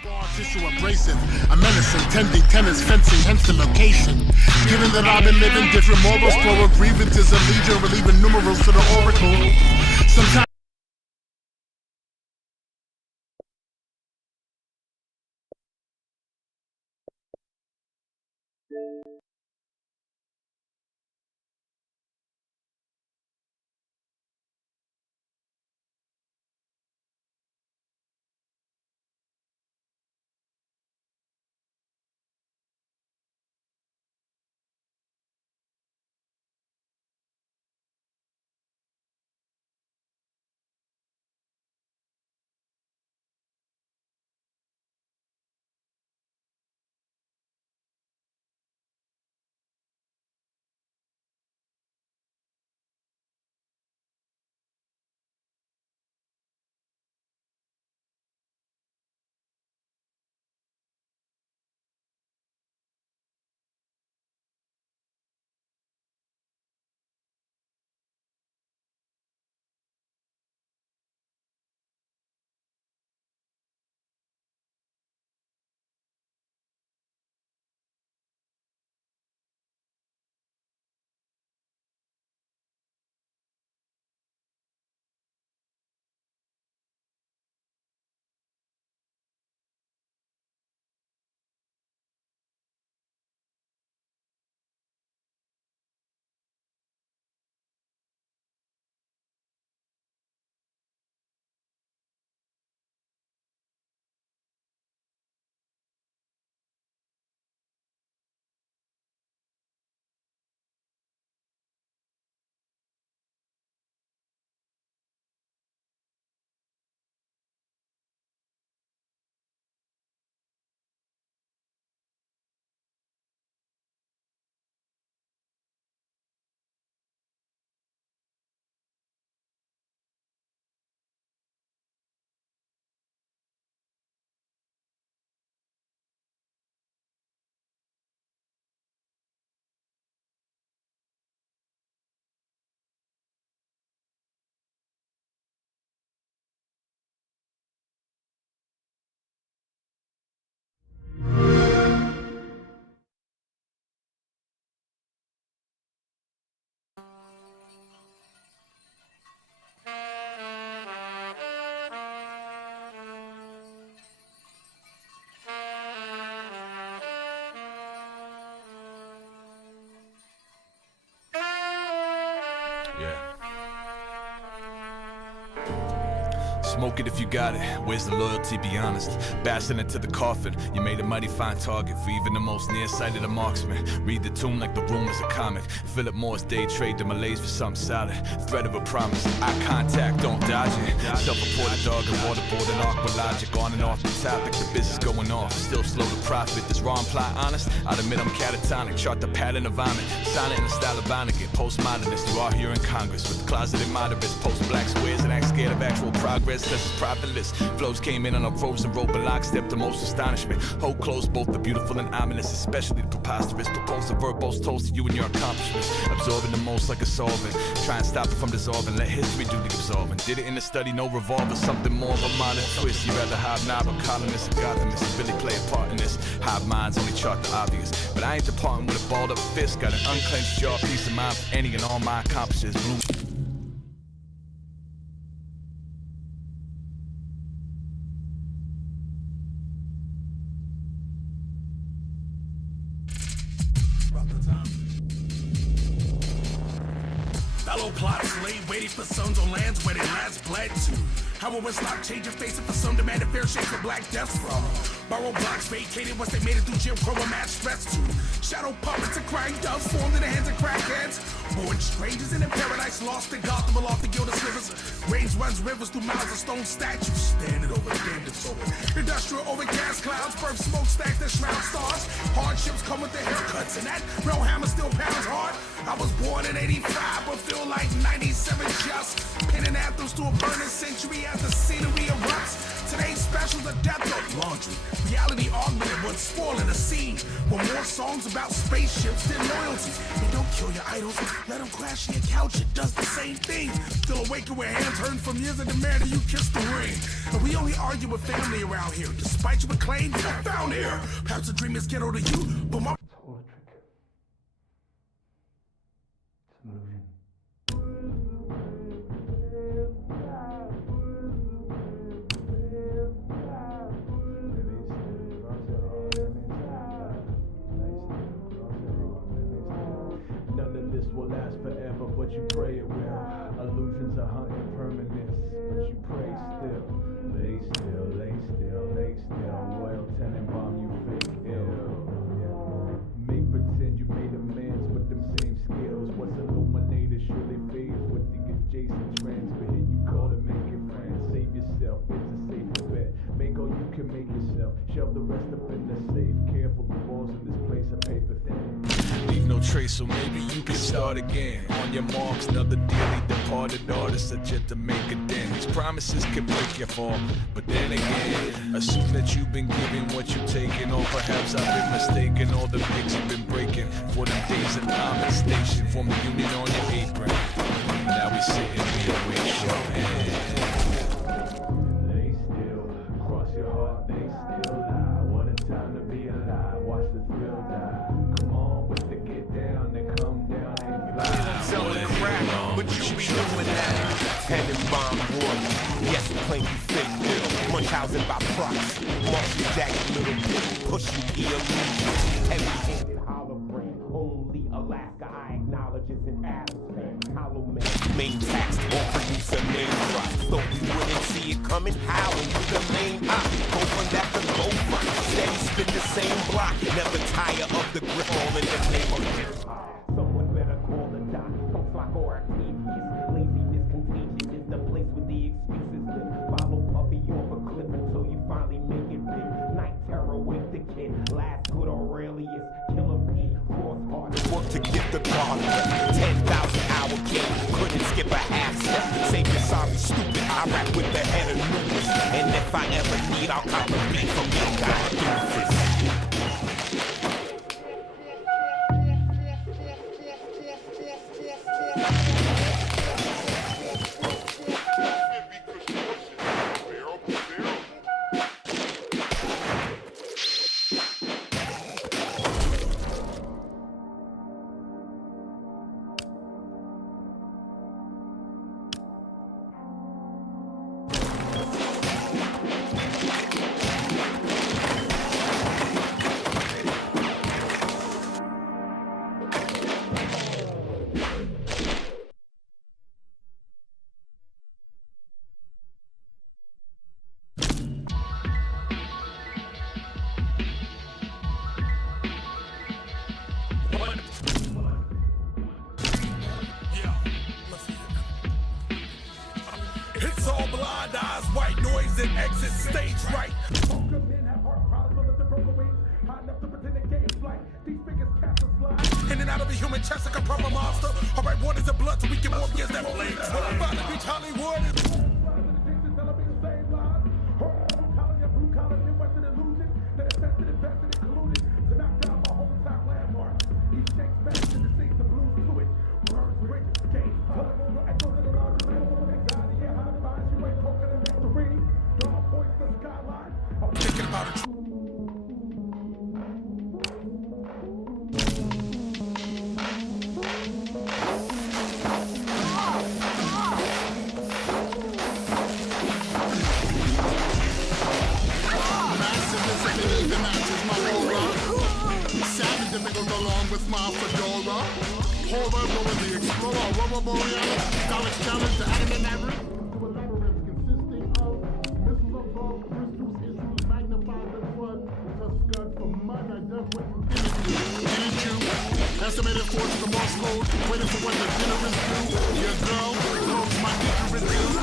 Scar tissue abrasive, a menace intending tennis fencing, hence the location. Given that I've been living different morals, plural grievances, a legion, relieving numerals to the oracle. Sometimes Smoke it if you got it, where's the loyalty, be honest? Bashing into the coffin, you made a mighty fine target for even the most nearsighted of marksmen. Read the tomb like the room is a comic. Philip Morris day trade the Malays for something solid. Threat of a promise, eye contact, don't dodge it. Self-reported dog and waterboard and awkward logic. On and off the topic, the business going off. Still slow to profit, this raw imply honest. I'd admit I'm catatonic, chart the pattern of vomit. Silent in the style of Vonnegut, postmodernist. You are here in Congress with closeted moderates. Post-black squares and act scared of actual progress. Cause it's profitless. Flows came in on a frozen rope, but lockstep to most astonishment. Hold close both the beautiful and ominous, especially the preposterous. Propose the verbose toast to you and your accomplishments. Absorbing the most like a solvent. Try and stop it from dissolving. Let history do the absolving. Did it in the study, no revolver. Something more of a modern twist. You rather hobnob a colonist or Gothamist. You really play a part in this. Hive minds only chart the obvious. But I ain't departing with a balled up fist. Got an unclenched jaw, peace of mind for any and all my accomplishments. Blue. Fellow plotters lay waiting for sons on lands where they last bled to. How will one stop changing faces for some demand a fair shake for black deaths from? Borrowed blocks vacated once they made it through Jim Crow and mass stress to. Shadow puppets and crying doves formed in the hands of crackheads. Born strangers in a paradise lost in Gotham aloft the gilded slivers. Rains runs rivers through miles of stone statues standing over the game that's over. Industrial overcast clouds, birth smokestacks that shroud stars. Hardships come with the haircuts and that real hammer still pounds hard. I was born in 85 but feel like 97 just. Penning anthems to a burning century as the scenery erupts. Today's special's a death of laundry. Reality augmented, what's spoiling the scene. With more songs about spaceships than loyalty. And don't kill your idols, let them crash on your couch. It does the same thing. Still awakened with hands hurting from years of demand that you kiss the ring. And we only argue with family around here. Despite your claim, you're found here. Perhaps the dream is get hold of you, but my It's all a trick. It's an illusion. None of this will last forever, but you pray it will. Illusions are hunting permanence, but you pray still. Lay still, lay still, lay still. Royal Tenenbaum, you fake ill. Yeah. Make pretend you made amends with them same skills. What's illuminated surely fades with the adjacent trends. But here you call it making friends. Save yourself, it's a safer bet. Make all you can make yourself. Shove the rest up in the safe. Careful, the walls in this place are paper thin. Leave no trace, so maybe you can start again. On your marks, another dearly departed artist are yet to make a dent. These promises can break your fall, but then again, assume that you've been giving what you've taken, or perhaps I've been mistaken. All the pigs you've been breaking for them days in Army Station. Form the union on your apron. Now we sit and we await your hand. Lay still, cross your heart, they still lie. What a time to be alive, watch the thrill die. Come on with the get down, then come down and fly. Selling crack, but you be doing that. Tenenbaum Roy, yes, claim you fake bill. Munchausen by proxy, Marshall Jackson, little bitch, push you illusion. Heavy-handed hollow brain, only Alaska I acknowledge is an Adam's hollow man. Main tax or producer name drop. Thought we wouldn't see it coming. How and you the main op. Go from that to go front. Steady spin the same block. Never tire of the grip all in the name of hip hop. Someone better call the doc. Folks like or Octavius. Laziness contagious is the place with the excuses live. Follow Puffy off a cliff until you finally make it big. Night terror, wake the kid. Last good Aurelius. Killer P. Cross hard. Work to get the guard. 10,000 hour game. Couldn't skip a half step. Say you're sorry, stupid. I rap with the head of news. And if I ever need, I'll cop a beat from your guy. Doofus. It's all blind eyes, white noise, and exit stage right. Poker men have heart problems with the broken wings. High enough to pretend the game's like these figures cast a slide. In and out of a human chest like a proper monster. Alright, waters and blood so we get more years that flames. When I finally reach Hollywood, Blue collar, Midwestern illusion that invested, invested, and colluded to knock down my hometown landmark. He shakes back and sings the blues to it. Words, bridges, games, telephone, echoes in the larger room. Anxiety and high divine, she ain't poking the victory. Dawn points the skyline. I'm thinking about a along with my fedora. Horror, going the explorer, Aurora Borealis, Dalek's challenge to anime average. To a labyrinth consisting of missiles of bombs, crystals, issues, magnified and flood, Tuscan for mud, I death with infinity. Estimated force of the Morse code, waiting for what the dinner is due. Your girl knows my nature is due.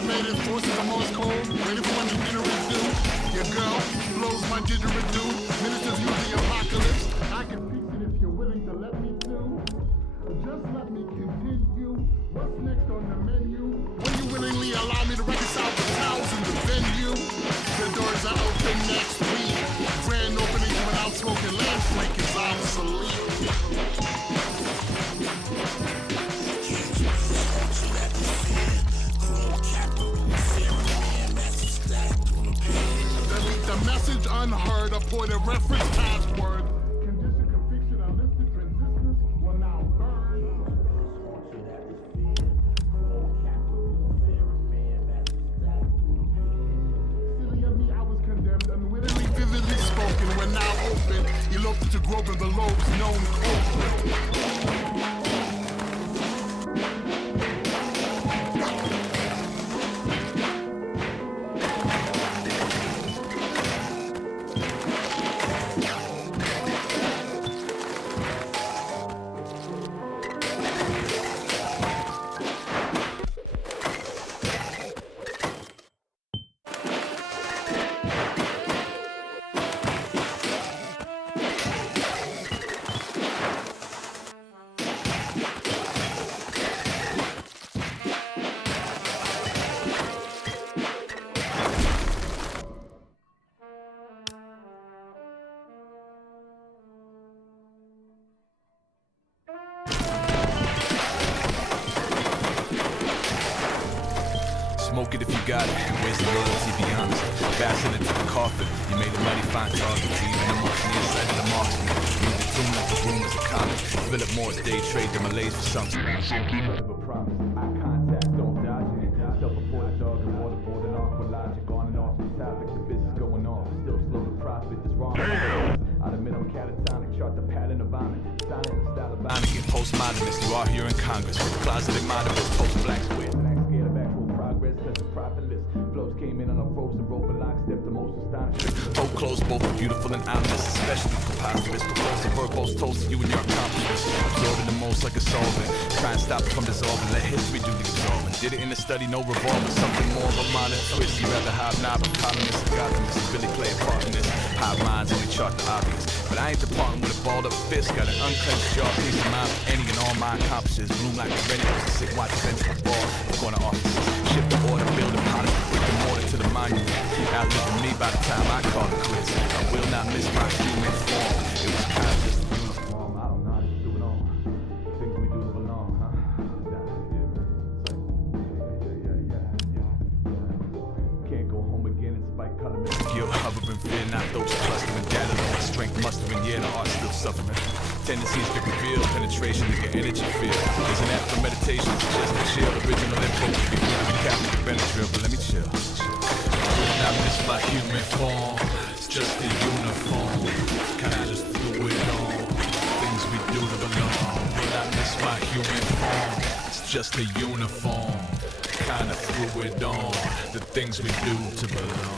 Automated forces are most cold, waiting for when the dinner is due. Your girl blows my didgeridoo. Ministers use the apocalypse. I can fix it if you're willing to let me do. Just let me continue. What's next on the menu? Will you willingly allow me to reconcile the towels in the venue? The doors are open next week. Grand opening to an outspoken land flake is obsolete. Delete the message unheard, a point of reference password. Condition conviction unlisted transistors will now burn. Silly of me, I was condemned, unwittingly, vividly spoken. We're now open, eloped to groping the lobes known culprit. Smoke it if you got it. Where's the loyalty, be honest? Fasten it to the coffin. You made a mighty fine target. Even the most nearsighted of marksmen. Read the tomb like the room is a comic. Philip Morris day trade the Malays for something. Of a promise, eye contact, don't dodge it. Self-reported dog and waterboard and awkward logic on and off the topic. The business going off, still slow to profit. This wrong. I'd admit I'm catatonic, chart the pattern of vomit. Silent in the style of vomit. Get postmodernist, you are here in Congress. Closeted modernists, post-black square. Scared of actual progress, that's a profitless. Flows came in on a frozen rope and lockstep, the most astonishing. Both clothes, both beautiful and ominous, especially preposterous. Propose the verbose toast to you and your accomplishments. Absorbing the most like a solvent. Try and stop it from dissolving. Let history do the absorbing. Did it in a study, no revolving. Something more of a modern twist. You rather hobnob with columnists and Gothamists really play a part in this. High minds only chart the obvious. But I ain't departing with a balled up fist. Got an unclenched jaw, peace of mind for any and all my accomplishments. Bloom like a ready to sit, watch events for ball. Corner offices, ship the order, build a policy, brick and mortar to the monument. Outliving me by the time I call it quits. I will not miss my human form. It was kind of just uniform. I don't know, I just do it all. Things we do live along, huh? Can't go home again in spite coloring. guilt, hovering, fear, not those clustering, gathering, strength mustering, yeah, the art still suffering. Tendencies to reveal, penetration to get energy feel. There's an app for meditation, just to chill. Original info to be good to capture the benefit, but let me chill. Not missed by human form, it's just a uniform. Kinda just threw it on, things we do to belong. Will I miss my human form? It's just a uniform. Kinda threw it on, the things we do to belong.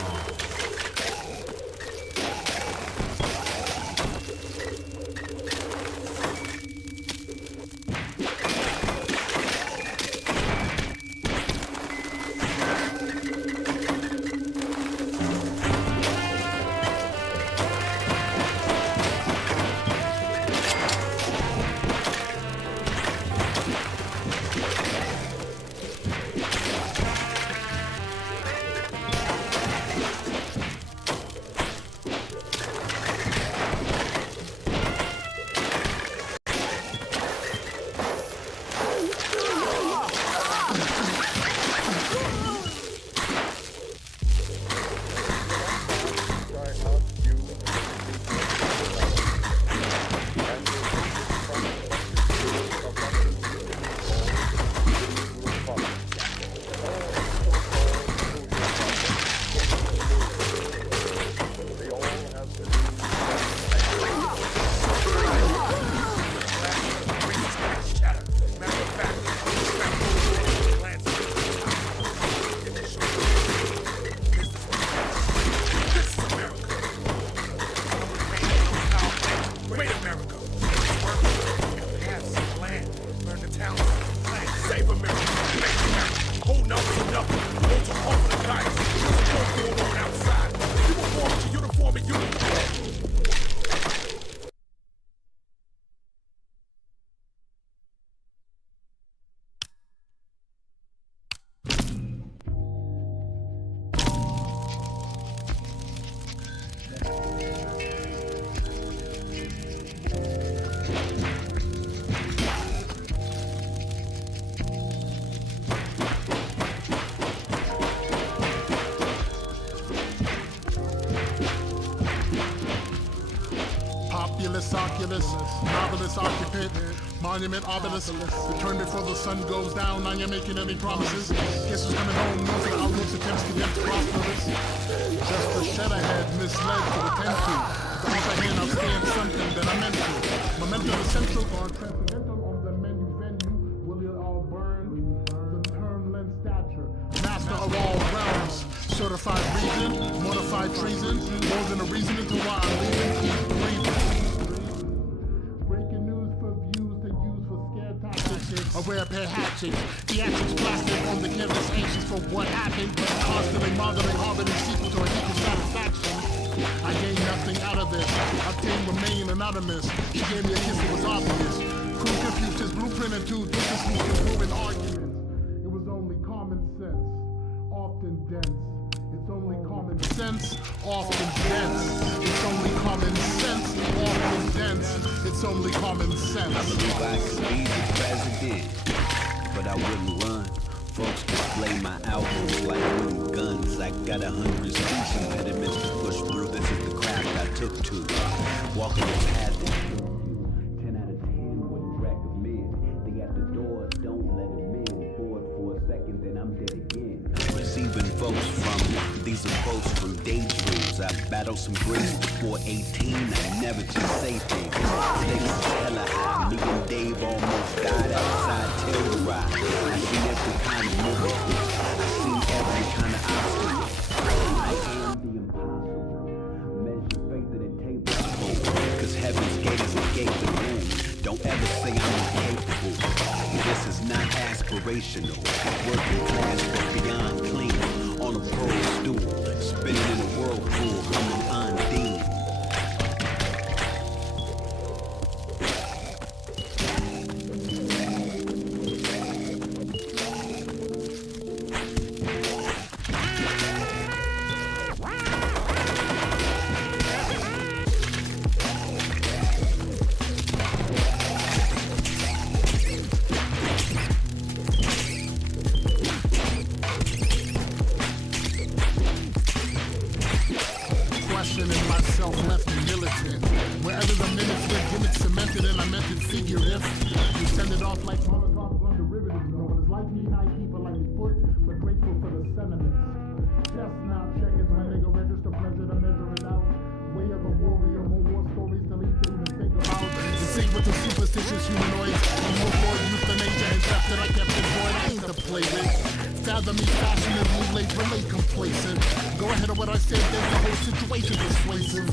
Oculus, novelist, occupant, monument, obelisk. Return before the sun goes down. Now you're making any promises. Guess who's coming home? Knows that outlooks attempts to get prosperous. Just a shed ahead, misled to attend to. The other hand, I'll stand something that I meant to. Momentum essential or transcendental on the menu venue. Will it all burn? The term lens stature. Master of all realms. Certified reason, mortified treason. More than a reason into why I'm leaving. Keep breathing. Breaking news for views to use for scare tactics. A rare pair hatchets. Theatrics plastic on the canvas, anxious for what happened. Constantly modeling harboring sequel to a equal satisfaction. I gained nothing out of this. Obtained remain anonymous. She gave me a kiss that was obvious. Crew confused his blueprint into disrespectful arguments. It was only common sense, often dense. It's only common sense, often dense. It's only common sense, often dense. It's only common sense. I believe I could be the president, but I wouldn't run. Folks display my albums like wooden guns. I got 100 speech impediments to push through. This is the craft I took to. Walking the path that 10 out of 10 wouldn't recommend. They at the door, don't let them in. Bored for a second, then I'm dead again. Receiving votes from these are quotes from daydreams. I battled some grades before 18. I never just say things. Today was hella high. Me and Dave almost died outside Telluride. I seen every kind of movie. I seen every kind of obstacle. I am the impossible. Measure faith at a table. Cause heaven's gate is a gate to room. Don't ever say I'm incapable. This is not aspirational. Working class but beyond clean. On a pro stool, spinning in a whirlpool, humming Undine. Questioning myself left me militant. Wherever the minutes went, gimmicks cemented and I meant it figure if you send it off like Molotov on derivatives. No one is like me, naive people like me put, but grateful for the sentiments. Just now check is my nigga register pleasure to measure it out. Way of a warrior, more war stories to leave to even think about. In sync with the superstitious humanoids, and more for euthanasia and death that I kept in void. I ain't to play with. Fathom me fashionably late, relate complacent. Go ahead of what I said, then the whole situation persuasive.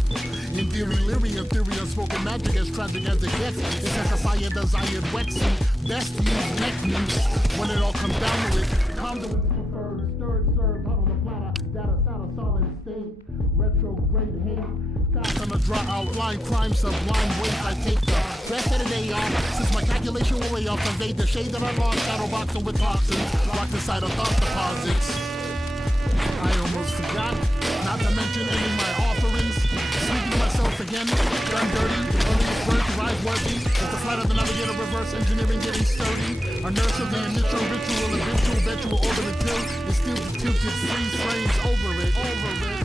In theory, leery, in theory, unspoken magic as tragic as it gets. Intensifying desired wetsuit. Best use techniques when it all comes down to it. Conduits preferred, stirred, served, hot on the platter. Data sat a solid state. Retrograde hate. Fast on the draw outline, crime sublime weight. I take the rest of the day off. Since my calculation will way off, conveyed the shade that I lost. Shadow boxing with toxins. Locked inside of thought deposits. I almost forgot, not to mention ending my offerings. Speaking to myself again, done dirty, earliest birth, rise worthy. With the flight of the navigator, reverse engineering getting sturdy. Inertia, the initial ritual, eventual orbit until it's still the tilted freeze frames over it.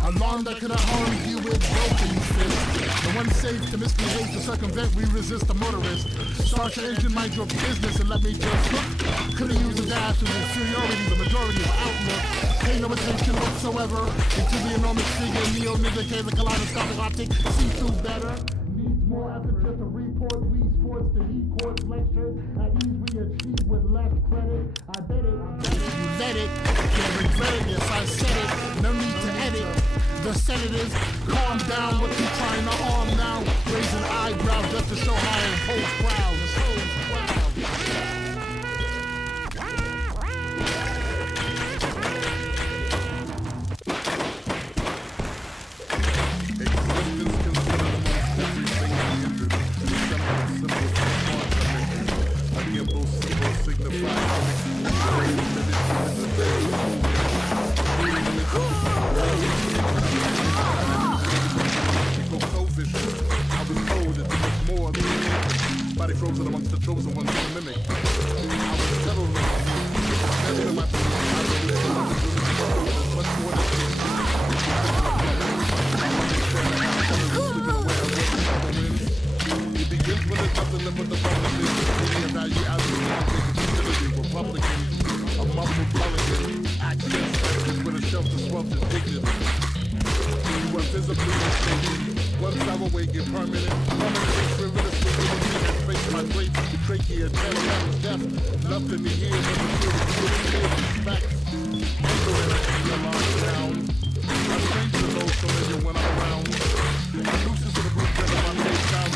Alarm that could have harmed you with broken fist. The one safe to misbehave, to circumvent, we resist the motorist. Start your engine, mind your business, and let me just look. Could've used a dash of inferiority, the majority of outlook. Pay no attention whatsoever into the enormous figure, neo-nigga, the kaleidoscopic optic, see through better. Needs more effort just to report, we sports to e-courts lectures. At ease we achieve with less credit. I bet it, you let it. Can't regret it, yes I said it. No need to edit. The sedatives, calm down, what you trying to harm now? Raising eyebrows just to show how I impose crowds. Body frozen amongst the chosen ones to mimic. permanent. Permanent with face my great trachea, death left in the ears of the truth. Facts. So that I can realize down. I strange to those familiar when I'm around. I nuisance to the group that my face sounds.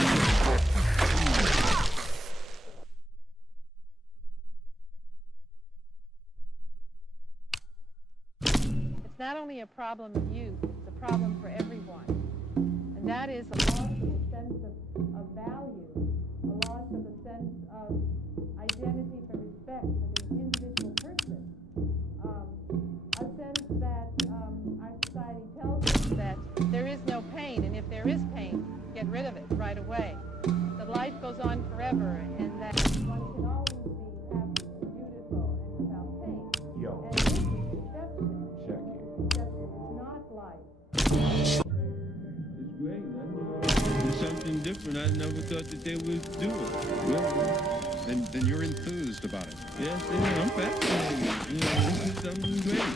It's not only a problem of youth, it's a problem for everyone. And that is a loss of a sense of value, a loss of a sense of identity for respect for the individual person. A sense that our society tells us that there is no pain, and if there is pain, get rid of it right away. That life goes on forever, and that one can always be happy and beautiful and without pain. Yo. And this is deception. Check it. That's not life. It's great. I know it's something different. I never thought that they would do it. Really. Then you're enthused about it. Yes, I'm fascinated. This is something great.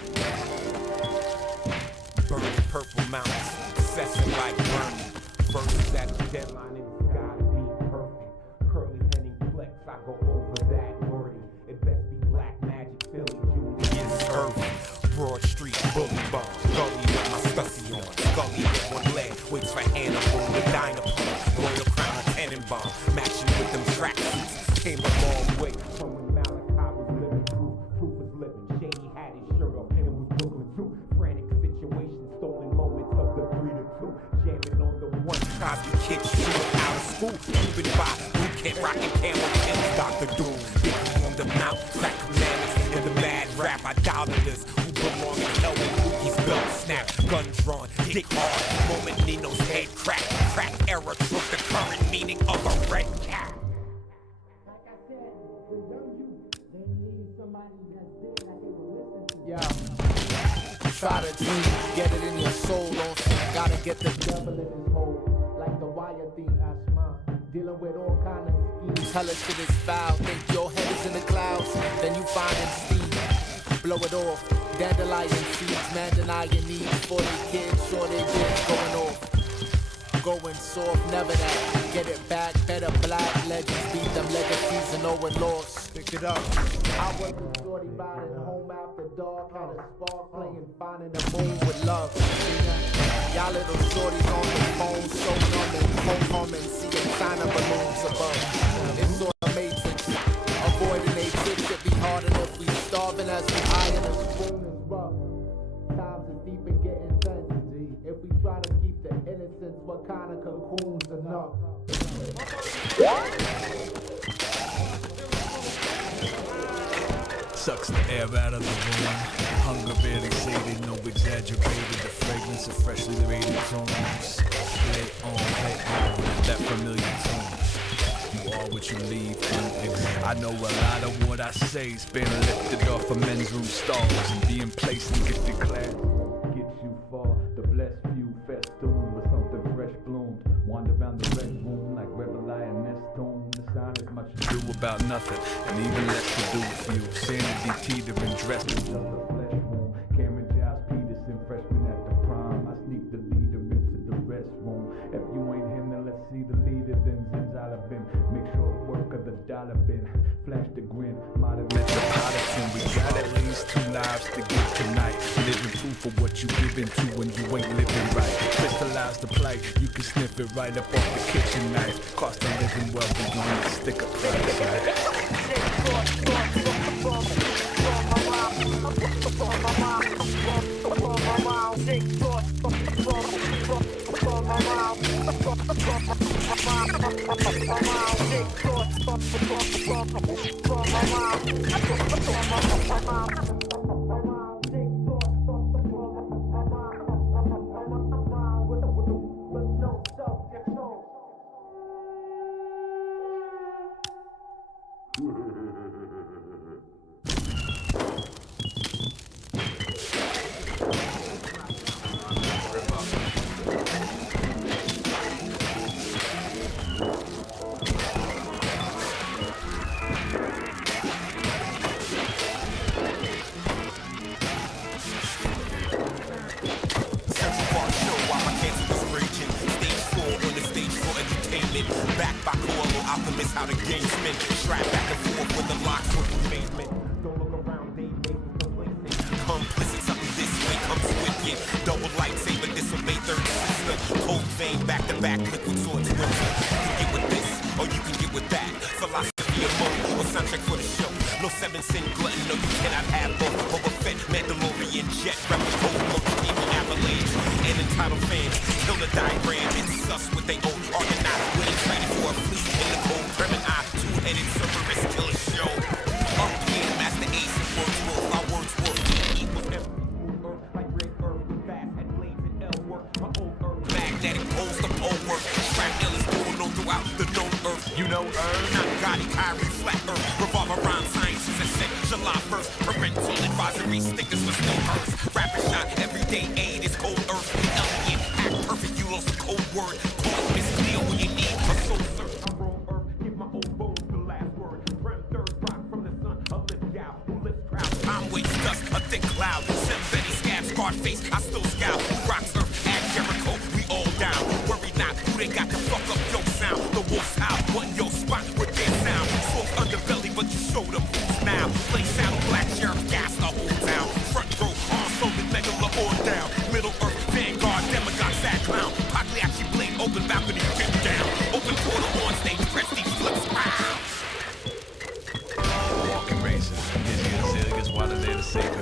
Burning purple mountains, obsessing like burning. Verses at the deadline, it's gotta be perfect. Curly Henning flex, I go over that wording. It best be black magic, Philly, Julius Irving. Broad Street, bully bomb. Gully with my stussy on. Scully with one leg, waits for Hannibal with Dynapone. Royal Crown and Tannenbaum, matching with them tracksuits. Came a long way from when Malachi was living proof. Proof is living. Shady had his shirt off and it was Brooklyn too. Frantic situations, stolen moments of the 3 to 2. Jamming on the one time you kids shoot out of school. Cuban by boot camp, rocking camel pants, Dr. Doom. Biggie on the mount, black commandments in the mad rap idolaters who belong in hell with Boogie's belt snap. Gun drawn, dick hard, moment Nino's head crack. Crack era took the current meaning of a red cat. Yeah. Try to dream, get it in your soul, don't gotta get the devil in his hole. Like the wire thing, Ashma. Dealing with all kind of schemes. Hella shit is foul, think your head is in the clouds, then you find it steam. Blow it off, dandelion seeds, man denying needs. 40 kids, sure they did, going off. Going soft, never that. Get it back, better black legends beat them legacies and no one lost. Pick it up. I was a shorty riding home after dark, had a spark playing, finding the moon with love. Y'all little shorties on the phone, so numb and home seeing China balloons above. It's sort of matrix, avoiding a tricks. It be harder if we starving as we iron and spoon is rough. Times is deep and getting tense. If we try to keep the innocence, what kind of cocoon's enough? Sucks the air out of the room. Hunger barely sated, no exaggerated. The fragrance of freshly rated tunes. Play on, that familiar tune. You are what you leave unexamined. I know a lot of what I say's been lifted off of men's room stalls and being placed in gifted class. Get you far, the blessed few festooned with something fresh bloomed. Wander around the red room like rebel lioness tune. The sign is much Do about nothing, and even less to do with you. Sanity teetering, dressed in of the flesh wound. Cameron Giles Peterson, freshman at the prime. I sneak the leader into the restroom. If you ain't him, then let's see the leader. Then Zenzala bin. Make sure work of the dollar bin. Flash the grin, modern Metropolitan. We got at least 2 lives to give tonight. Living proof of what you giving to when you ain't living right. Crystallize the plight, you can sniff it right up off the kitchen knife. Cost of living well beyond the sticker price. miss how the game's meant. Strap back and forth with the locks with the pavement. Don't look around, they make me complacent. Complicit, something this way comes with you. Double lightsaber, disobey third sister. Cold vein, back to back, liquid swords winter. You can get with this, or you can get with that. Philosophy of mode, or soundtrack for the show. No 7 cent glutton, no you cannot have both. Boba Fett, Mandalorian jet, rebel cold, multi-teaming avalanche. And entitled fans, kill the diagram, and sus with they own organized. Winning training for a fleet in the cold, Gemini, two-headed Cerberus, kill a show. Up here, Master Ace and Wordsworth, our Wordsworth. Equals every move earth, like red earth, with fast head blades and L work. My old earth, magnetic poles, the pole work. Strap ill is going on throughout the known earth. You know earth, not Gotti, Kyrie, flat earth. Revolve around sciences and set July 1st. Parental advisory stickers with no earth. Rapid shot, everyday aid is cold earth. Elegant, act perfect, you lost a cold word. Call Miss Cleo when you need a soul search. I roam earth, give my old bones the last word. Prem third rock from the sun, a lip gal who lifts crowd. Time waits dust, a thick cloud. Sim Betty scab, scarred face, I still scout. Who rocks earth, at Jericho, we all down. Worry not, who they got to fuck up your sound. The wolf's out, wasn't your spot with their sound. Soft underbelly, but you showed them who's now. Play shadow, black sheriff, gas the whole town. Front row, arms loaded, megala on down. Middle earth, vanguard, demagogue, sad clown. Pagliacci blade, open balcony, get down. Open portal on stage, press these flips. Walking racer, busy azaleas, water there to save her.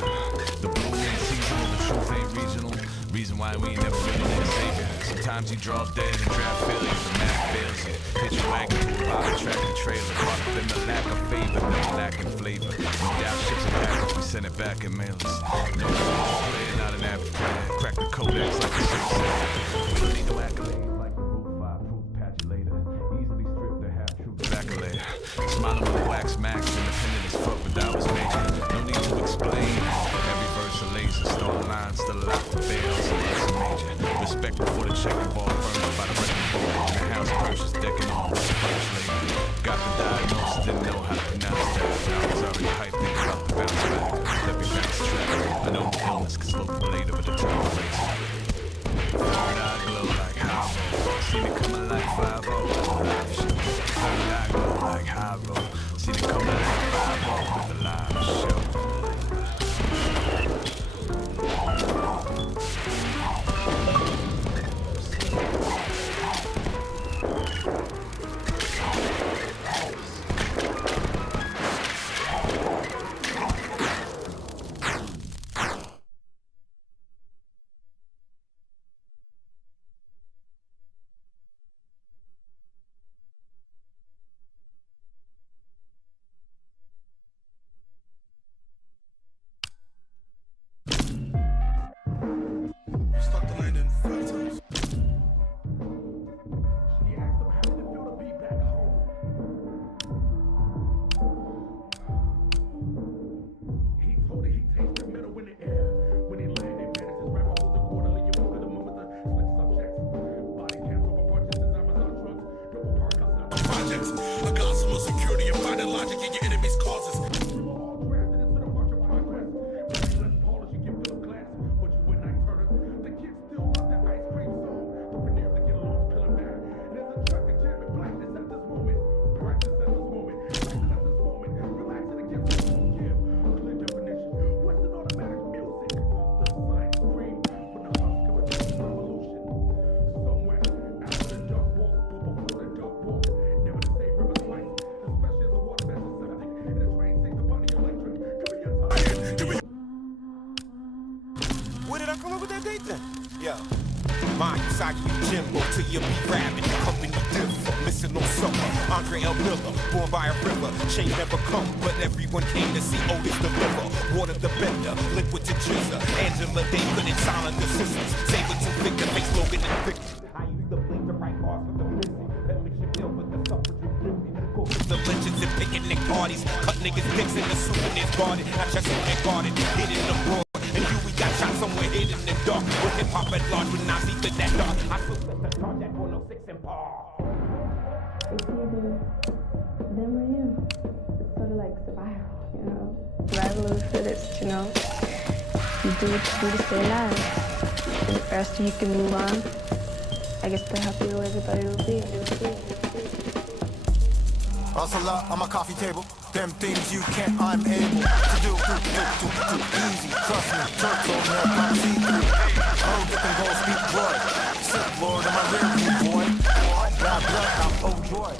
The blue ain't seasonal, the truth ain't regional. Reason why we ain't never really need a savior. Sometimes you draw dead and draft failure, the math fails you. Hit your wagon to a bottle, tracking trailer. Caught up in the lack of favor, never lacking flavor. No doubt ships and packets, we send it back in mailers. No player, not an average player. Crack the codex like a ship sailor. We don't need no accolades like the rule 5, proof patch you later. Easily stripped the half-truth back a layer. Smiling with a wax max, independent as fuck, but that was major. No need to explain. Every verse a laser, stone lines, still out for bail, so that's a major. Respect before the checkerboard, burned by the wrecking ball. In the house purchase, decking on with the first lady. Got the diagnosis, didn't know how to pronounce that. I was already hyped, thinking about the bounce back. Let me bounce track. I know the illness can slow the blade of a determined race. Third eye glow like Hyrule. Seen it coming like 5-0. Live show. Third eye glow like Hyrule. Seen it coming like 5-0 with the live show. Stuck the landing 5 times. He asked him how did it feel to be back home. He told it he tasted metal in the air. When he landed, managed his rapper holds accordingly. You move at the moment to slick subjects. Body cams over bunches, his Amazon trucks. Double park outside projects. A gospel of security and finding logic in your enemy's causes. We were all drafted into the march of progress. When you let polish, you get middle class. But you would not turn up. The kids still love that ice cream song. The veneer to get along, peeling back. There's a traffic jam and blackness at this moment. Practice at this moment. Practice at this moment. Relaxing against the whole give. A clear definition. Western automatic music. The science cream from the husk of a new revolution. Somewhere after the duck walk, but before the duck walk. Never the same river twice. Especially as the water passes septic. And the train takes the body electric. Give me your time. Where did I come up with that date then? Yo. Mine, Usagi, Jimbo, till you be rapping. Company differ, missing no summer. Andre L. Miller, born by a river. Change never come, but everyone came to see Otis deliver. Water the bender, liquid to Jizza. Angela David and silent assistance. Saber to Victor, face Logan and Victor. I use the blink to write bars for the missing. That makes you ill with the suffrage and guilty. Go to the lynchings and picnic parties. Cut niggas' dicks in the souvenirs garden. Not just in their garden, hidden abroad. And you, we got shot somewhere hidden in the dark. With hip hop at large, with Nazi to that dark. I still set the charge at 106 and bar. It's either them or you. It's sort of like survival, you know? Survival of the fittest, you know? You do what you do to stay alive. And the faster you can move on, I guess the happier everybody will be. Hustle up on my coffee table. Them things you can't, I'm able to do. Easy, trust me. Turks on there, come see through. Oh, dip and go, speak blood. Sith Lord in my rear view, boy. Bad blood, I'm oh joy.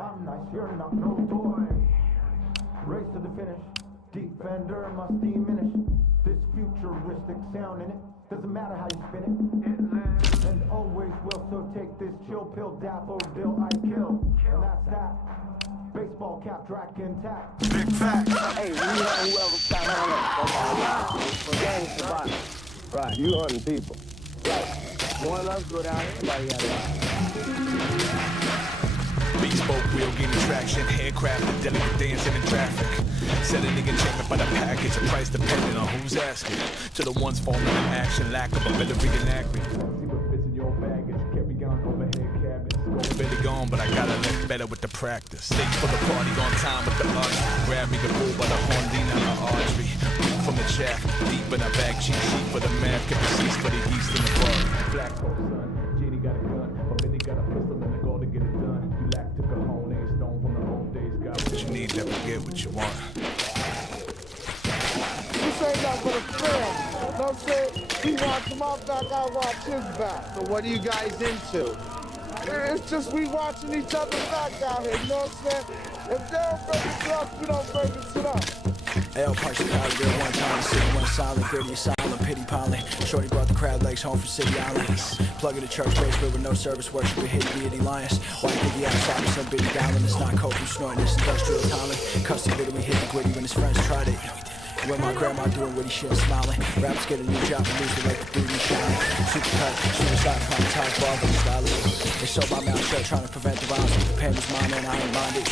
I'm nice, you're not no toy. Race to the finish. Defender, my steam finish. This futuristic sound in it. Doesn't matter how you spin it. It lives and always will. So take this chill pill, daffodil I kill. And that's that. Baseball cap, track intact. Big fact. Hey, we know whoever's got on it. For gang survival. Right. You hunting people. Right. One of us go down here, somebody got it. Bespoke wheel gaining traction, handcrafted, delicate dancing in traffic. Setting the enchantment by the package, a price depending on who's asking. To the ones falling in action, lack of a better reenactment. See what fits in your baggage, carry on overhead cabinets. Billy gone, but I gotta live better with the practice. Late for the party, on time with the arch. Grab me the bull by the horn, lean on the artery. Boot from the chaff, deep in a bag, cheat sheet for the math, can be seized for the east and the bar. Black hole son, Genie got a gun, but Billy got a pistol and a goal to get it done. You lack to cojones, stone from the old days, got What you need, never get what you want. This ain't nothing but a friend. No say he watch my back, I watch his back. So what are you guys into? It's just we watching each other back out here, you know what I'm saying? If they don't break it to us, we don't break it to them. L Park Chicago, there one time, city one solid, gritty asylum, pity pollen. Shorty brought the crab legs home from City Island. Plug in the church basement with no service worship, we hit deity lions. White piggy outside with some bitty gallon, it's not coke, we snorting this industrial talent. Custom bitter, we hit the gritty when his friends tried it. When my grandma doing witty shit and smiling. Raps get a new job and lose the like the booty shine. Super cut, super side, prime time, bar, but stylist. They sew my mouth shut, trying to prevent the violence. The pain was mine and I ain't minded.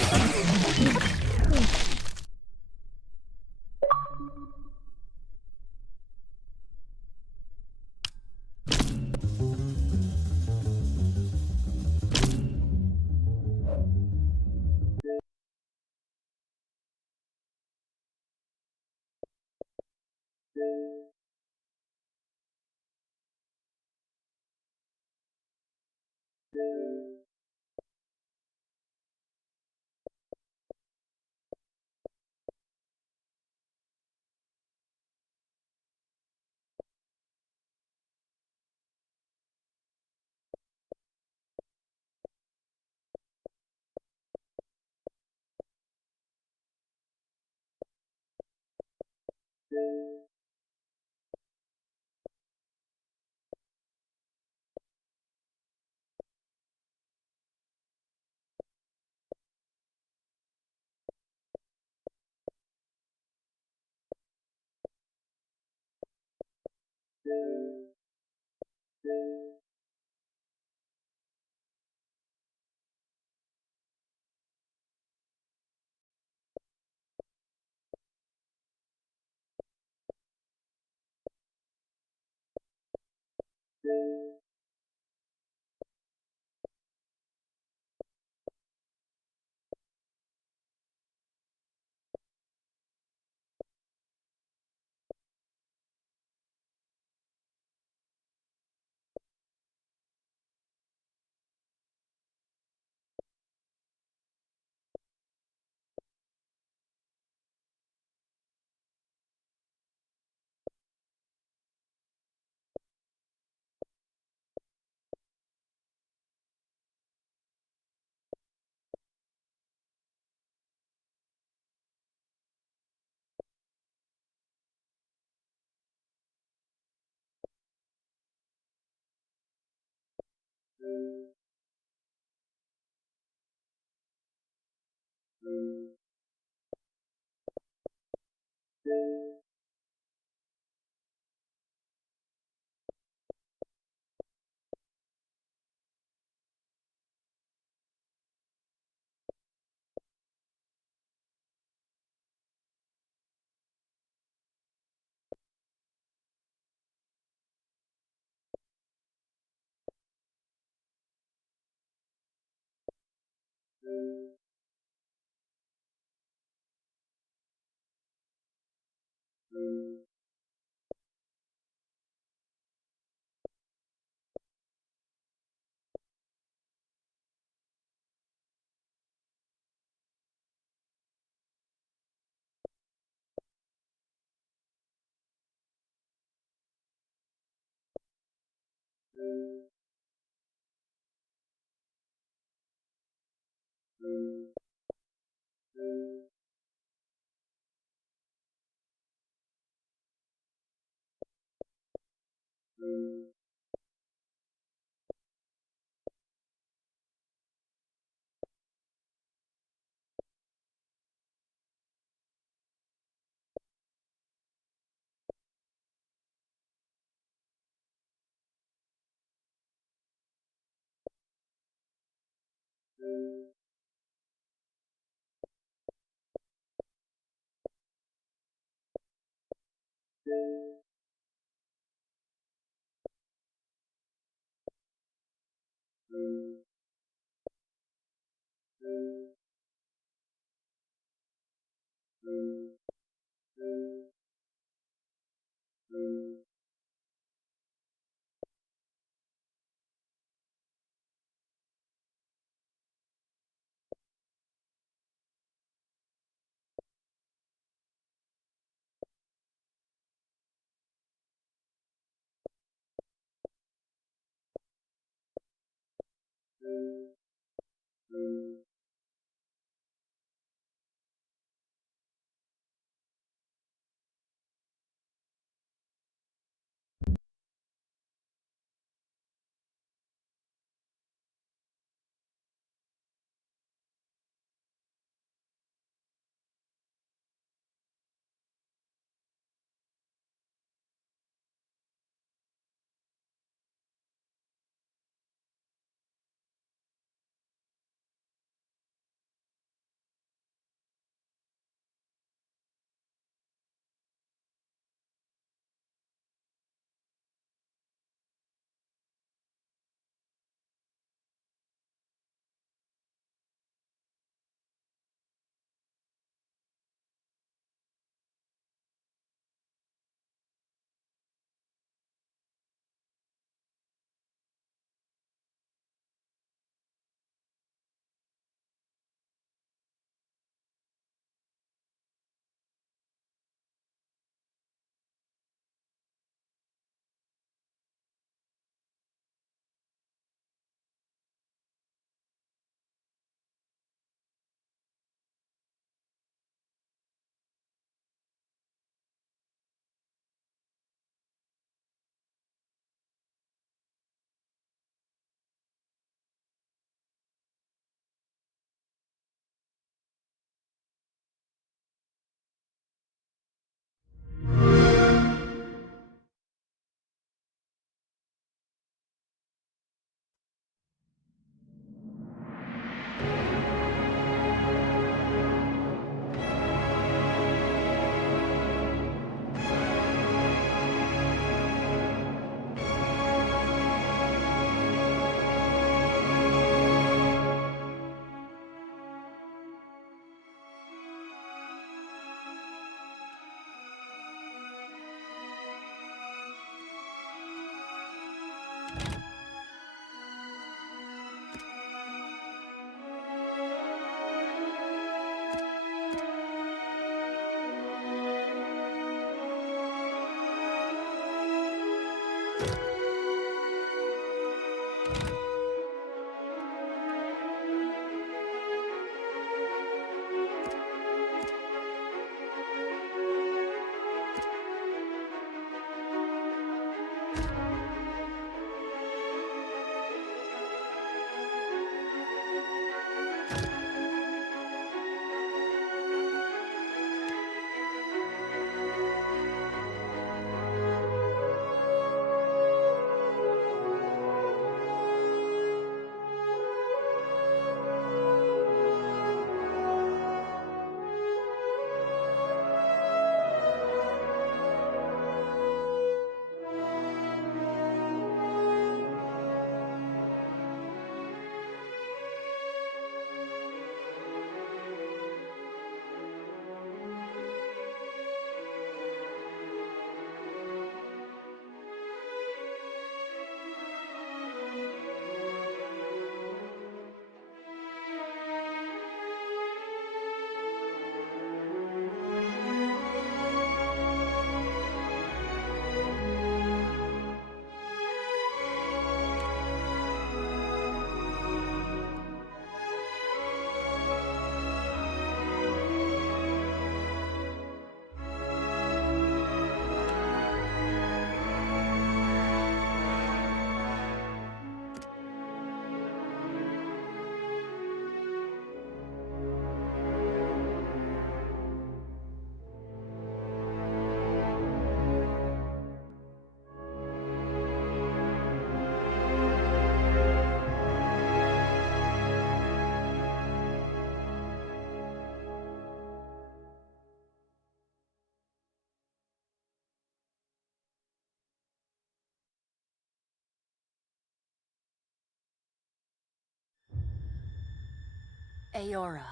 Aora.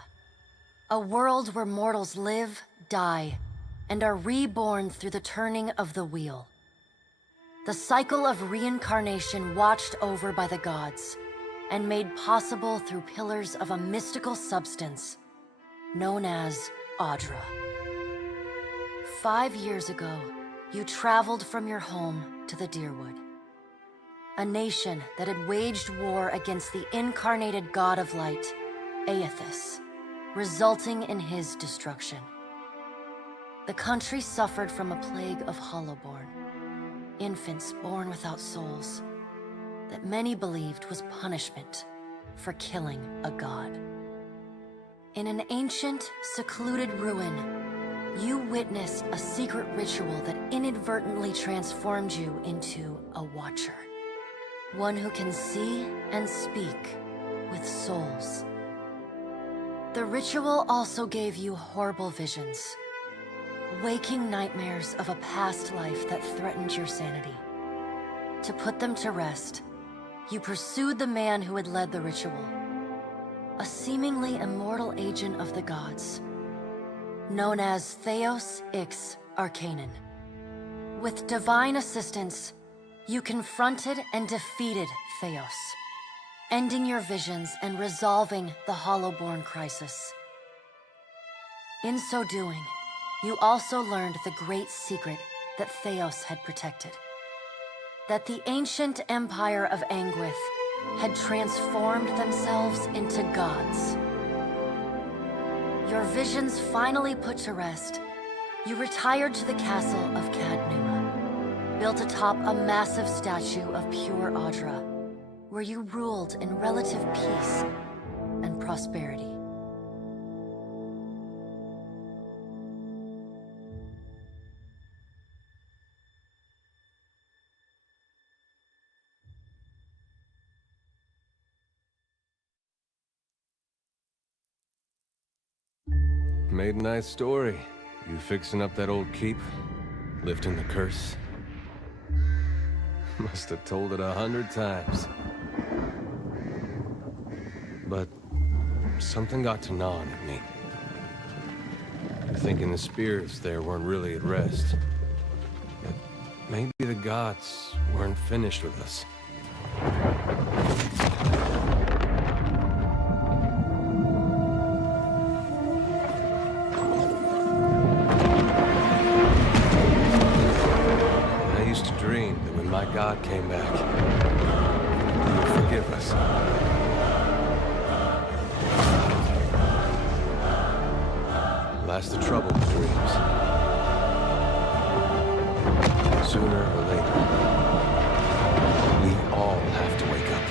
A world where mortals live, die, and are reborn through the turning of the wheel. The cycle of reincarnation watched over by the gods, and made possible through pillars of a mystical substance known as Audra. 5 years ago, you traveled from your home to the Deerwood, a nation that had waged war against the incarnated god of light, Aethys, resulting in his destruction. The country suffered from a plague of Hollowborn, infants born without souls, that many believed was punishment for killing a god. In an ancient, secluded ruin, you witnessed a secret ritual that inadvertently transformed you into a watcher. One who can see and speak with souls. The ritual also gave you horrible visions, waking nightmares of a past life that threatened your sanity. To put them to rest, you pursued the man who had led the ritual, a seemingly immortal agent of the gods, known as Theos Ix Arcanon. With divine assistance, you confronted and defeated Theos, ending your visions and resolving the Hollowborn crisis. In so doing, you also learned the great secret that Theos had protected. That the ancient empire of Anguith had transformed themselves into gods. Your visions finally put to rest, you retired to the castle of Cadnua, built atop a massive statue of pure Audra, where you ruled in relative peace and prosperity. Made a nice story. You fixing up that old keep? Lifting the curse? Must have told it 100 times. But something got to gnawing at me. Thinking the spirits there weren't really at rest. But maybe the gods weren't finished with us. My God came back. He would forgive us. Last the trouble with dreams. Sooner or later, we all have to wake up.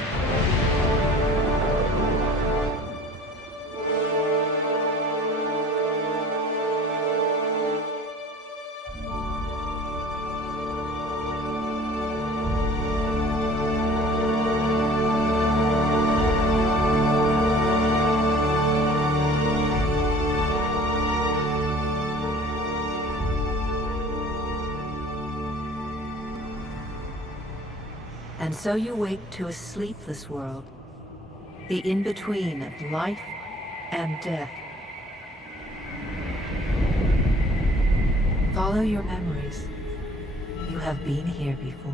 And so you wake to a sleepless world, the in-between of life and death. Follow your memories. You have been here before.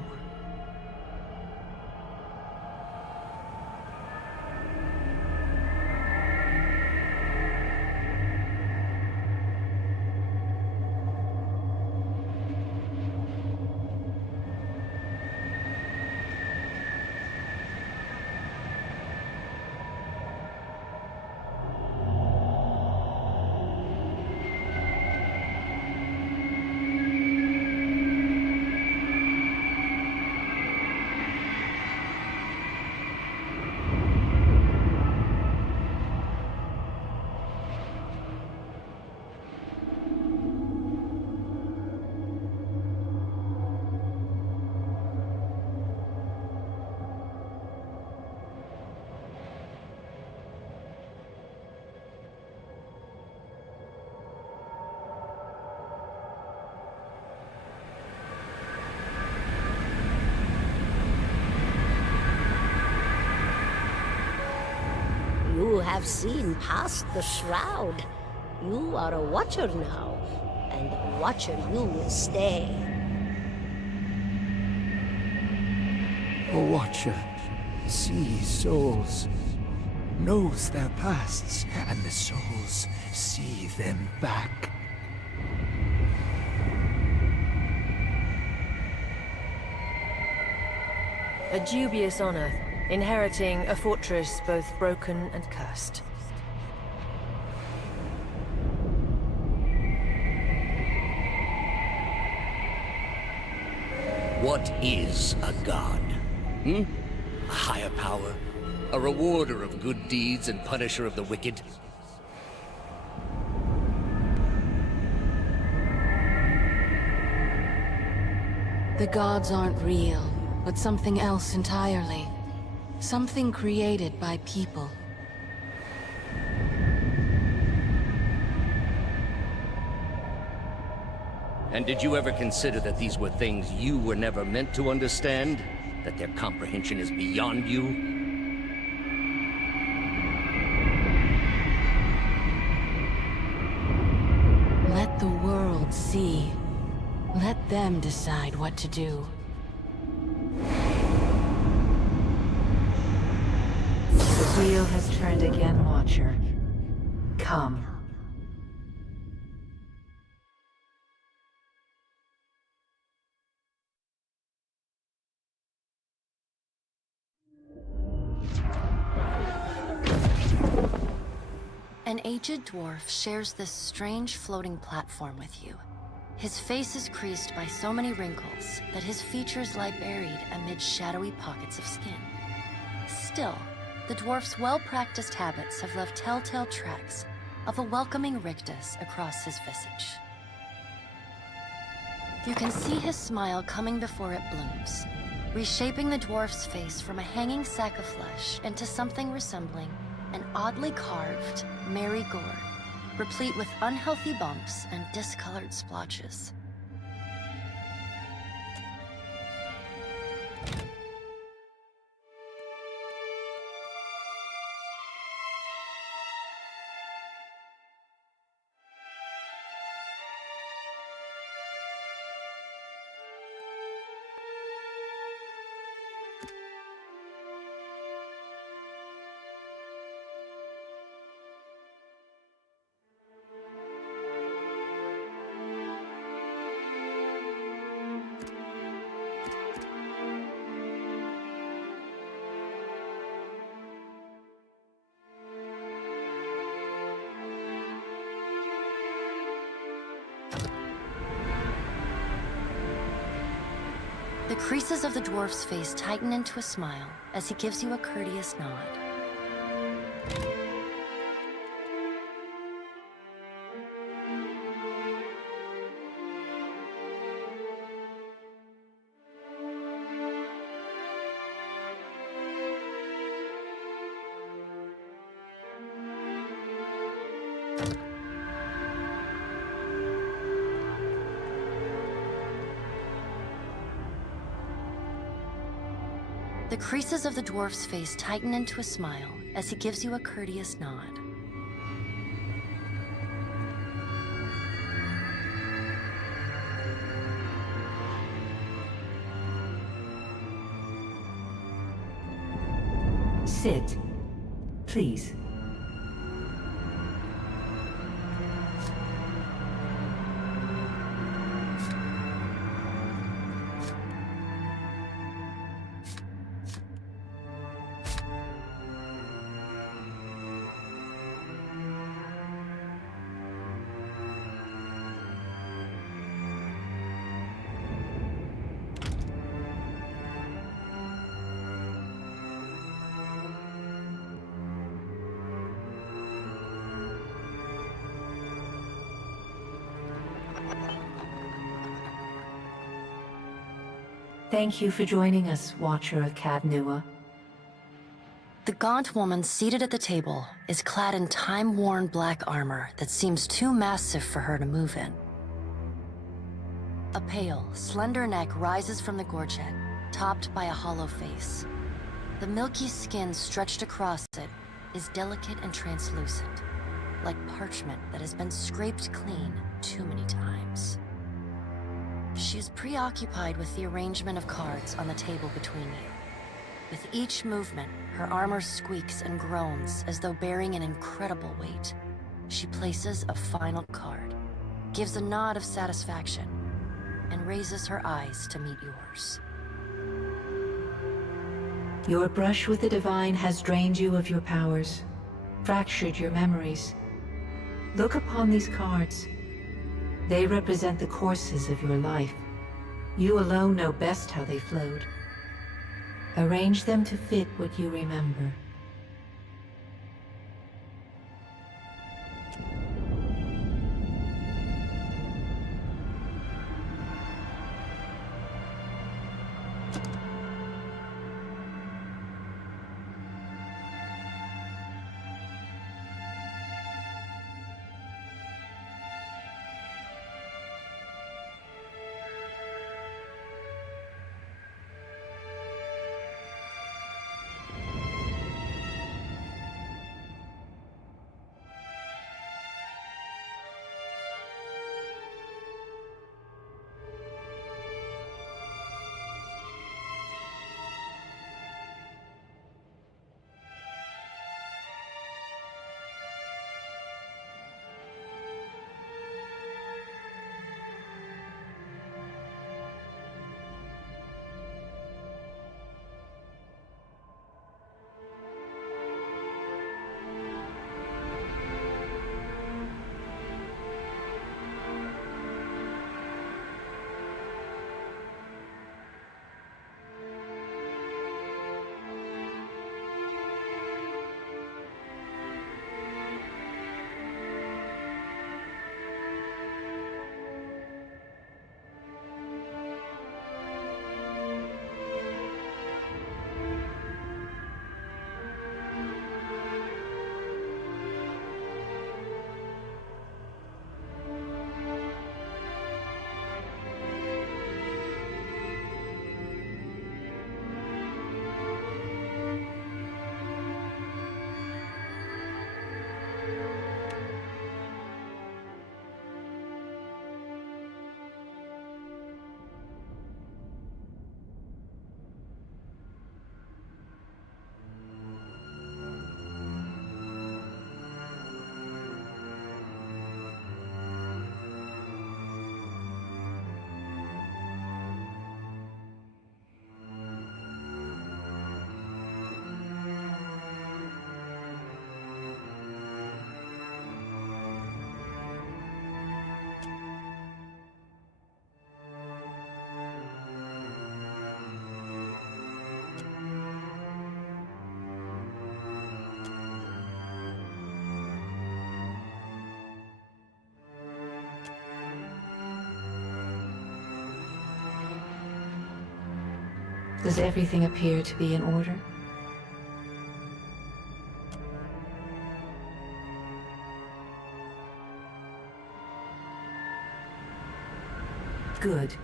have seen past the shroud. You are a watcher now, and a watcher you will stay. A watcher sees souls, knows their pasts, and the souls see them back. A dubious honor, inheriting a fortress both broken and cursed. What is a god? A higher power? A rewarder of good deeds and punisher of the wicked? The gods aren't real, but something else entirely. Something created by people. And did you ever consider that these were things you were never meant to understand? That their comprehension is beyond you? Let the world see. Let them decide what to do. The wheel has turned again, Watcher. Come. An aged dwarf shares this strange floating platform with you. His face is creased by so many wrinkles that his features lie buried amid shadowy pockets of skin. Still, the dwarf's well-practiced habits have left telltale tracks of a welcoming rictus across his visage. You can see his smile coming before it blooms, reshaping the dwarf's face from a hanging sack of flesh into something resembling an oddly carved, merry gourd, replete with unhealthy bumps and discolored splotches. The creases of the dwarf's face tighten into a smile as he gives you a courteous nod. The creases of the dwarf's face tighten into a smile as he gives you a courteous nod. Sit. Please. Thank you for joining us, Watcher of Cadnua. The gaunt woman seated at the table is clad in time-worn black armor that seems too massive for her to move in. A pale, slender neck rises from the gorget, topped by a hollow face. The milky skin stretched across it is delicate and translucent, like parchment that has been scraped clean too many times. She is preoccupied with the arrangement of cards on the table between you. With each movement, her armor squeaks and groans as though bearing an incredible weight. She places a final card, gives a nod of satisfaction, and raises her eyes to meet yours. Your brush with the divine has drained you of your powers, fractured your memories. Look upon these cards. They represent the courses of your life. You alone know best how they flowed. Arrange them to fit what you remember. Does everything appear to be in order? Good.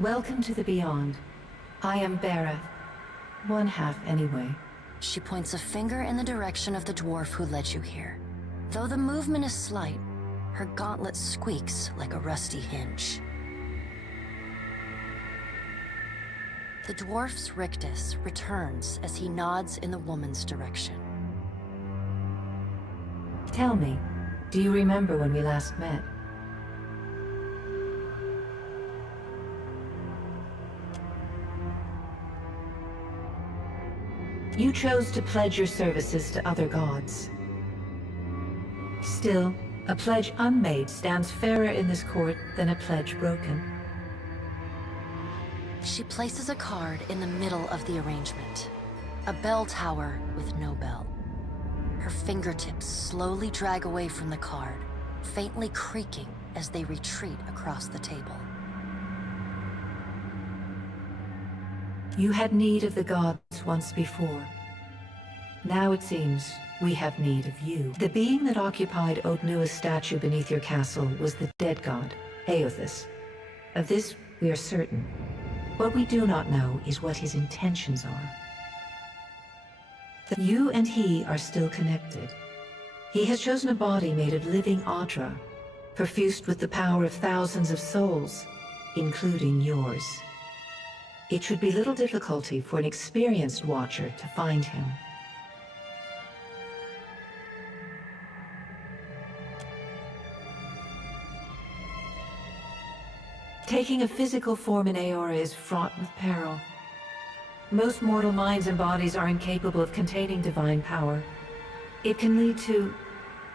Welcome to the Beyond. I am Bera. One half, anyway. She points a finger in the direction of the dwarf who led you here. Though the movement is slight, her gauntlet squeaks like a rusty hinge. The dwarf's rictus returns as he nods in the woman's direction. Tell me, do you remember when we last met? You chose to pledge your services to other gods. Still, a pledge unmade stands fairer in this court than a pledge broken. She places a card in the middle of the arrangement. A bell tower with no bell. Her fingertips slowly drag away from the card, faintly creaking as they retreat across the table. You had need of the gods once before. Now it seems we have need of you. The being that occupied Odnua's statue beneath your castle was the dead god, Aothis. Of this we are certain. What we do not know is what his intentions are. You and he are still connected. He has chosen a body made of living Adra, perfused with the power of thousands of souls, including yours. It should be little difficulty for an experienced watcher to find him. Taking a physical form in Aora is fraught with peril. Most mortal minds and bodies are incapable of containing divine power. It can lead to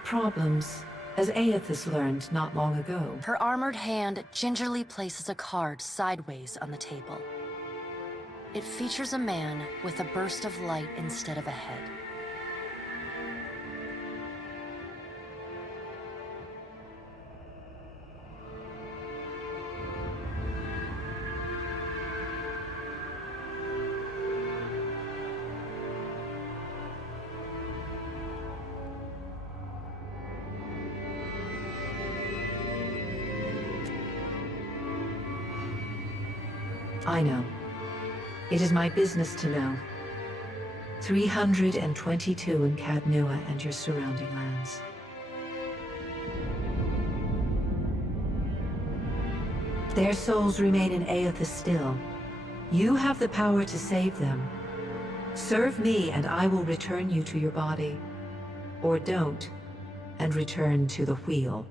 problems, as Aethys learned not long ago. Her armored hand gingerly places a card sideways on the table. It features a man with a burst of light instead of a head. I know. It is my business to know. 322 in Cadnua and your surrounding lands. Their souls remain in Aethys still. You have the power to save them. Serve me and I will return you to your body. Or don't, and return to the wheel.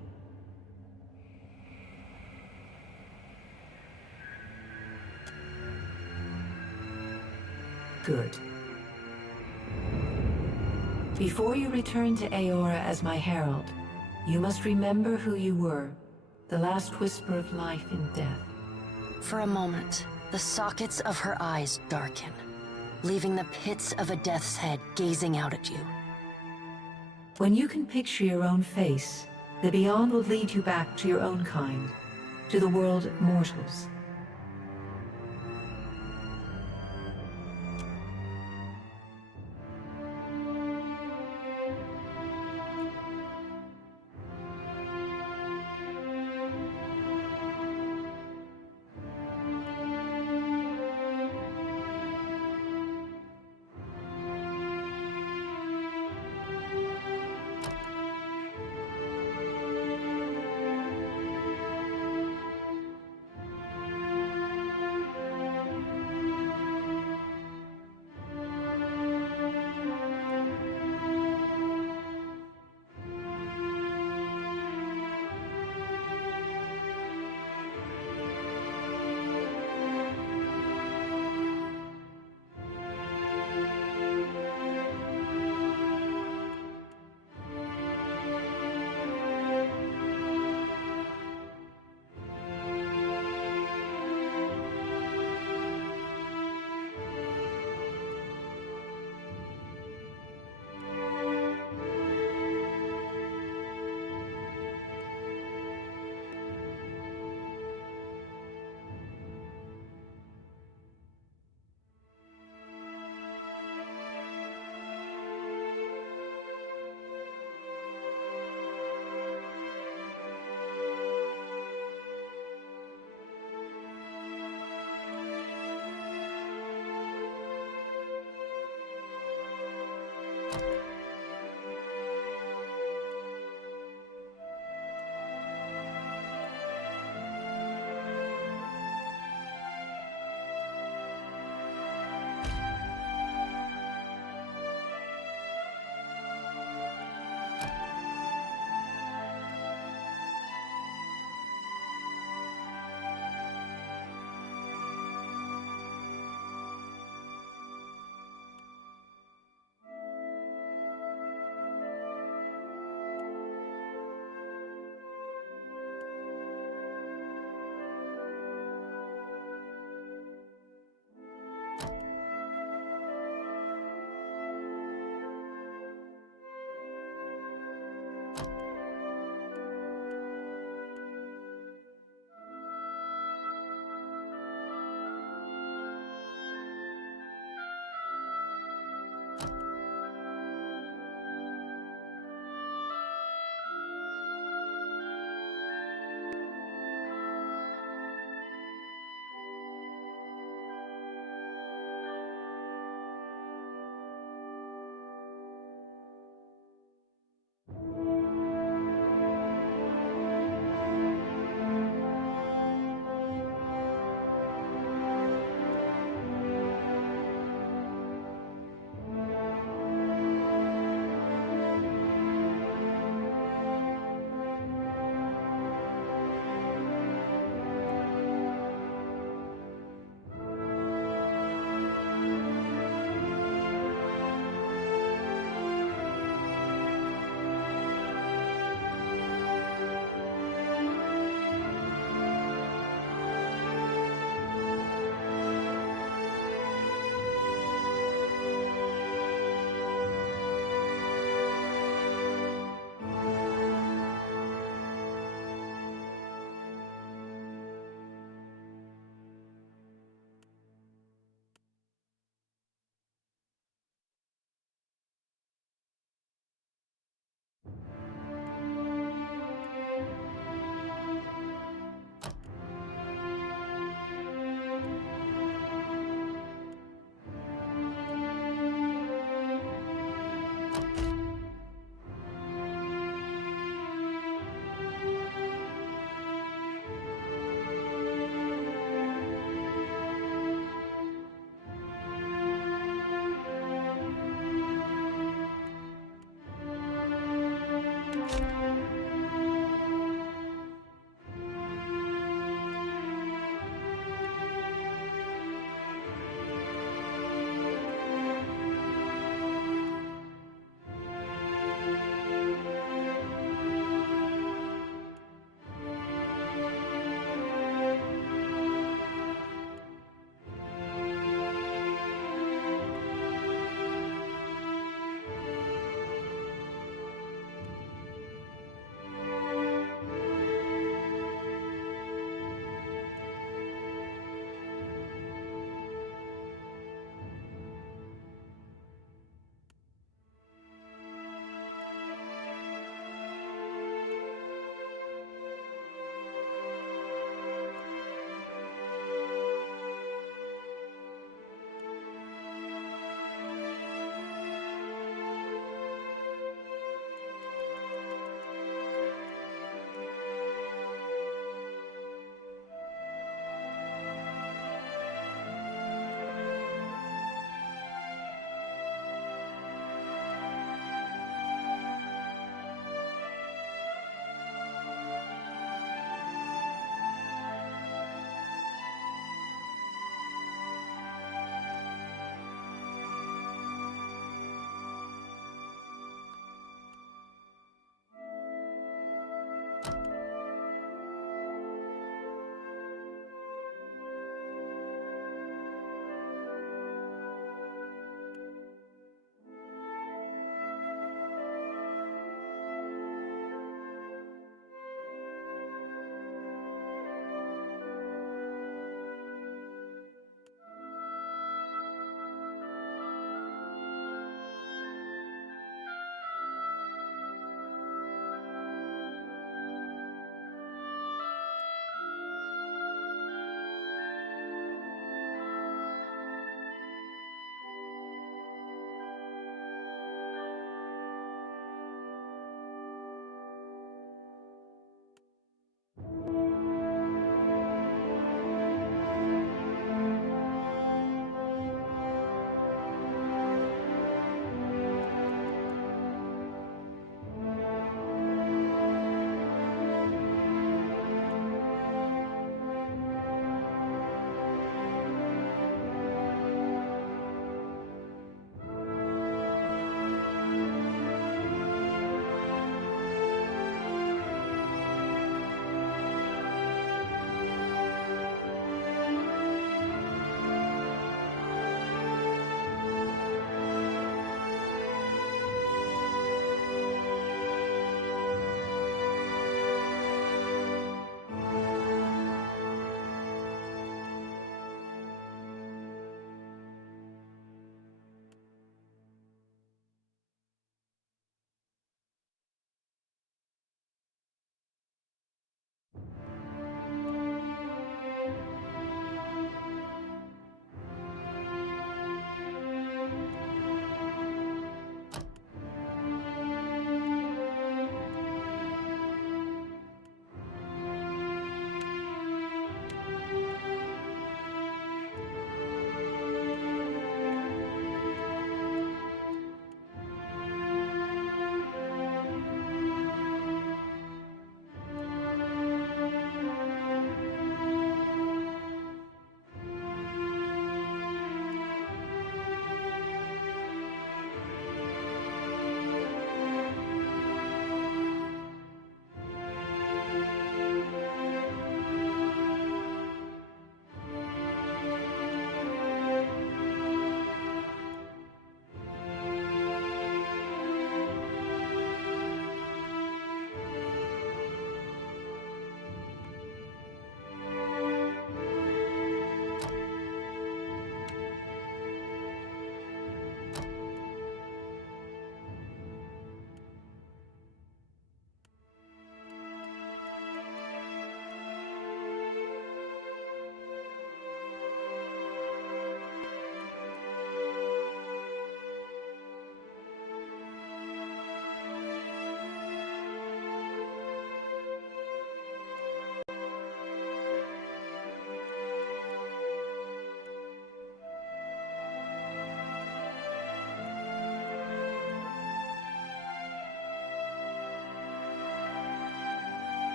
Good. Before you return to Aora as my herald, you must remember who you were, the last whisper of life in death. For a moment, the sockets of her eyes darken, leaving the pits of a death's head gazing out at you. When you can picture your own face, the Beyond will lead you back to your own kind, to the world of mortals.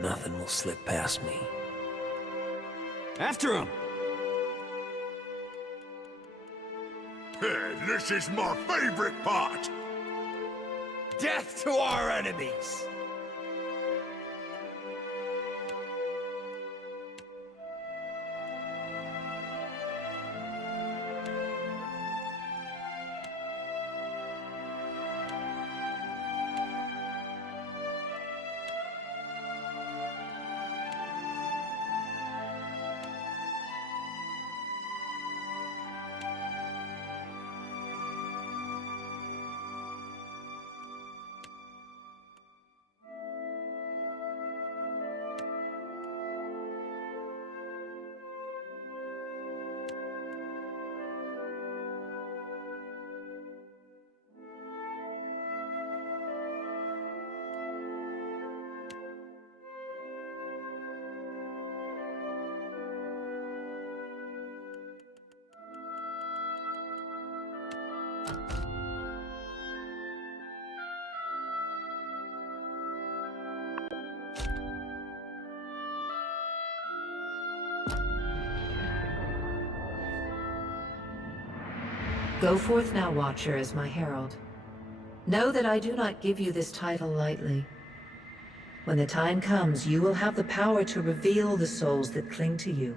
Nothing will slip past me. After him! Hey, this is my favorite part! Death to our enemies! Go forth now, Watcher, as my herald. Know that I do not give you this title lightly. When the time comes, you will have the power to reveal the souls that cling to you,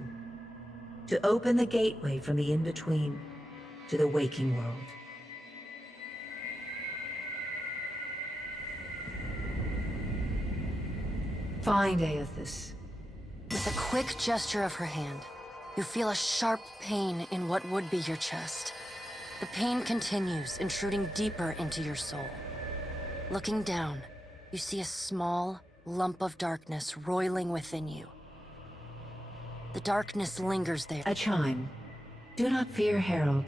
to open the gateway from the in-between to the waking world. Find Aethys. With a quick gesture of her hand, you feel a sharp pain in what would be your chest. The pain continues, intruding deeper into your soul. Looking down, you see a small lump of darkness roiling within you. The darkness lingers there. A chime. Do not fear, Herald.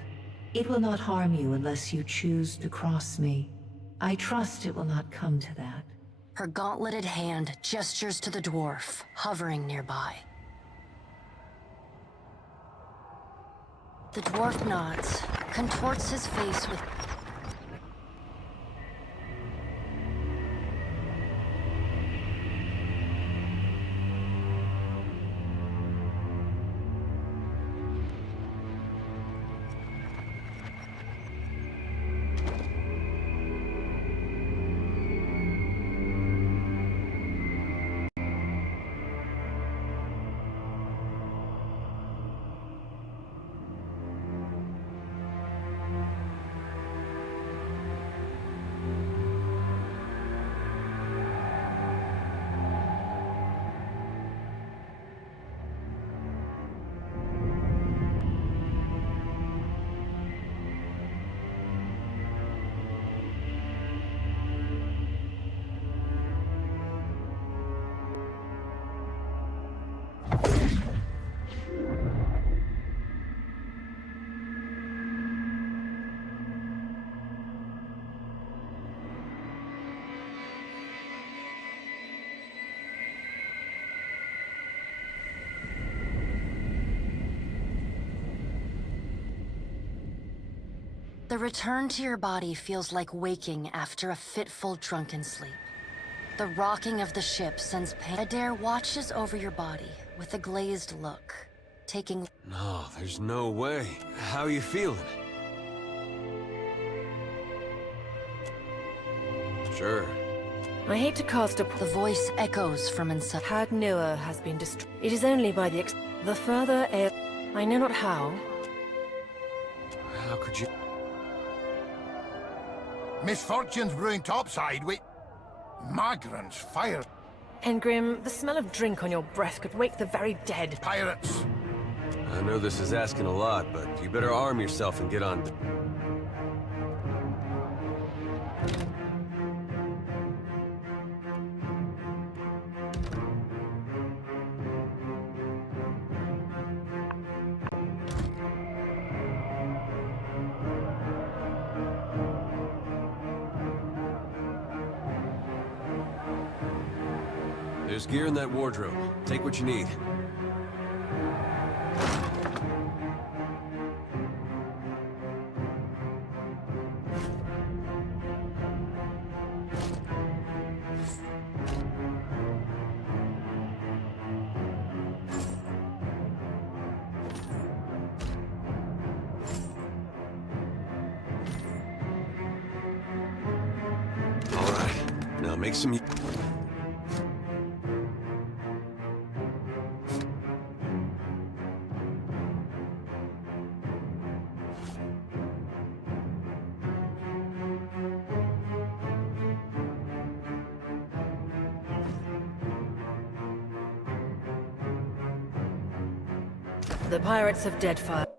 It will not harm you unless you choose to cross me. I trust it will not come to that. Her gauntleted hand gestures to the dwarf, hovering nearby. The dwarf nods, contorts his face with... The return to your body feels like waking after a fitful drunken sleep. The rocking of the ship sends pain. Adair watches over your body with a glazed look, taking... No, there's no way. How are you feeling? Sure. I hate to cast a... The voice echoes from inside. Had Nua has been destroyed. It is only by the The further air... I know not how. How could you... Misfortunes brewing topside with migrants fire. Engrim, the smell of drink on your breath could wake the very dead. Pirates. I know this is asking a lot, but you better arm yourself and get on. There's gear in that wardrobe. Take what you need. make some... The pirates of Deadfire.